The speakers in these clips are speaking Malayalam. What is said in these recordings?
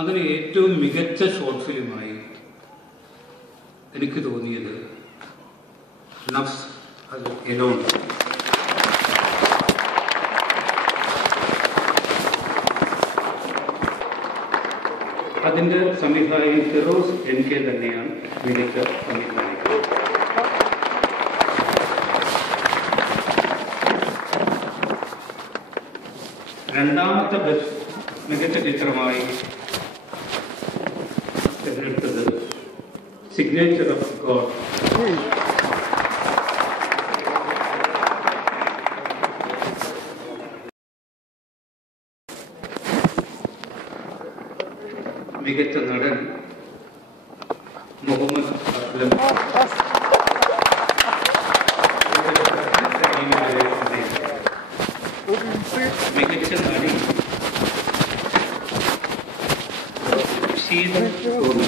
അങ്ങനെ ഏറ്റവും മികച്ച ഷോർട്ട് ഫിലിമായി എനിക്ക് തോന്നിയത് നഫ്സ് അത് എലോൺ. അതിൻ്റെ സംവിധായകൻ ഫിറോസ് NK തന്നെയാണ് മികച്ച സംവിധായകൻ. രണ്ടാമത്തെ മികച്ച ചിത്രമായി തിരഞ്ഞെടുത്തത് സിഗ്നേച്ചർ ഓഫ് ഗോഡ്. മികച്ച നടൻ മുഹമ്മദ് അസ്ലം. മികച്ച നടി ഷീല ടോമി.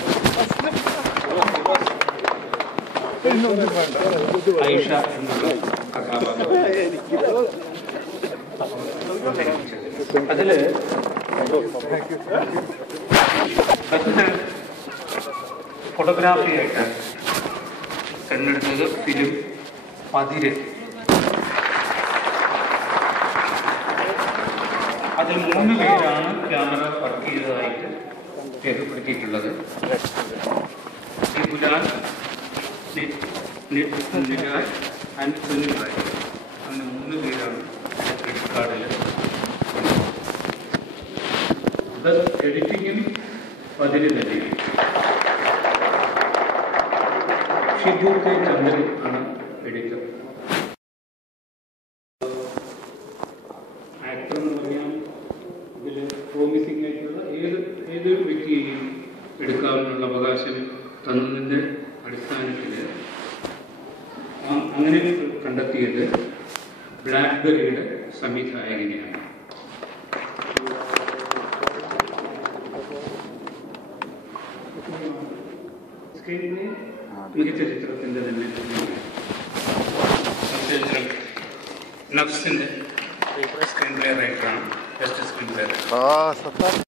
ഐഷ എന്നുള്ള കഥാപാത്രം. അതില് ഫോട്ടോഗ്രാഫി ആയിട്ട് തിരഞ്ഞെടുത്തത് ഫിലിം പതിര്. അതിൽ 3 പേരാണ് ക്യാമറ വർക്ക് ചെയ്തതായിട്ട് രേഖപ്പെടുത്തിയിട്ടുള്ളത്. ബുലാൽ, നിരാജ് ആൻഡ് സുനിൽ റായ്. അങ്ങനെ 3 പേരാണ് ക്രെഡിറ്റ് കാർഡിൽ. എഡിറ്റിങ്ങും പതിര് തന്നെ. ഷിബു കെ ചന്ദ്രൻ ആണ് എഡിറ്റർ. ആക്ടർ എന്ന് പറഞ്ഞാൽ ഇതിൽ പ്രോമിസിംഗ് ആയിട്ടുള്ള ഏതൊരു വ്യക്തിയെയും എടുക്കാവുന്ന അവകാശം തന്നതിൻ്റെ അടിസ്ഥാനത്തിൽ അങ്ങനെ കണ്ടെത്തിയത് ബ്ലാക്ക്ബെറിയുടെ സംവിധായകനെയാണ്. സ്ക്രീനിലെ മികച്ച ചിത്രത്തിൻ്റെ തന്നെ നഫ്സിൻ്റെ സ്ക്രീൻ പ്ലേ റൈറ്ററാണ്. Best screen play writer.